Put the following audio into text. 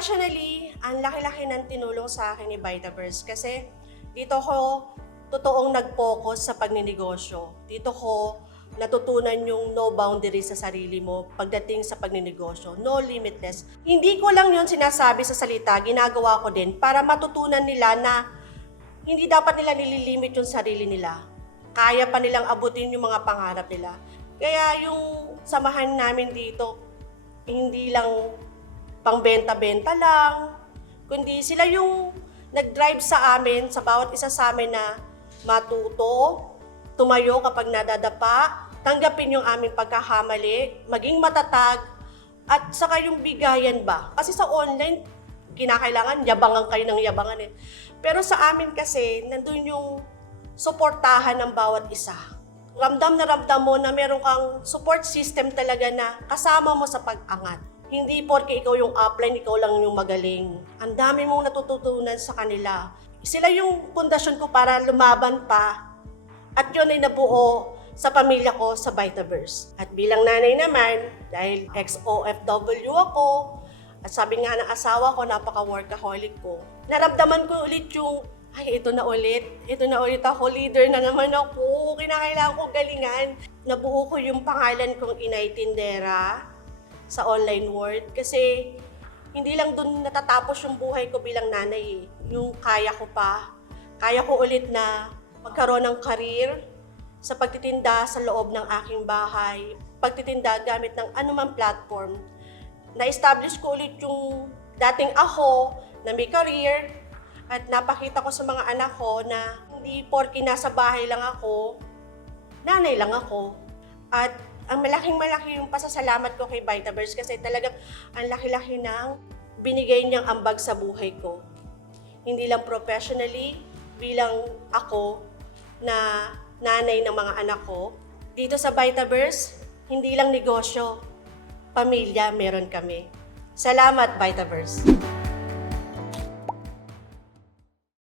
Professionally, ang laki-laki ng tinulong sa akin ni Vitaverse kasi dito ko totoong nag-focus sa pagninegosyo. Dito ko natutunan yung no boundaries sa sarili mo pagdating sa pagninegosyo. No limitless. Hindi ko lang yun sinasabi sa salita, ginagawa ko din para matutunan nila na hindi dapat nila nililimit yung sarili nila. Kaya pa nilang abutin yung mga pangarap nila. Kaya yung samahan namin dito, hindi lang pangbenta-benta lang, kundi sila yung nag-drive sa amin, sa bawat isa sa amin na matuto, tumayo kapag nadadapa, tanggapin yung aming pagkakamali, maging matatag, at saka yung bigayan ba. Kasi sa online, kinakailangan yabangan kayo ng yabangan eh. Pero sa amin kasi, nandun yung suportahan ng bawat isa. Ramdam na ramdam mo na meron kang support system talaga na kasama mo sa pag-angat. Hindi porke ikaw yung upline, ikaw lang yung magaling. Ang dami mong natututunan sa kanila. Sila yung pundasyon ko para lumaban pa. At yun ay nabuo sa pamilya ko sa Vitaverse. At bilang nanay naman, dahil ex-OFW ako, at sabi nga ng asawa ko, napaka-workaholic ko, naramdaman ko ulit yung, ay, ito na ulit ako, leader na naman ako, kinakailangan ko galingan. Nabuo ko yung pangalan kong Inay Tindera sa online world kasi hindi lang dun natatapos yung buhay ko bilang nanay eh. Yung kaya ko ulit na magkaroon ng career sa pagtitinda sa loob ng aking bahay, pagtitinda gamit ng anumang platform. Na-establish ko ulit yung dating ako na may career at napakita ko sa mga anak ko na hindi porke nasa bahay lang ako, nanay lang ako. At ang malaking-malaki yung pasasalamat ko kay Vitaverse kasi talagang ang laki-laki ng binigay niyang ambag sa buhay ko. Hindi lang professionally, bilang ako na nanay ng mga anak ko. Dito sa Vitaverse, hindi lang negosyo, pamilya meron kami. Salamat, Vitaverse!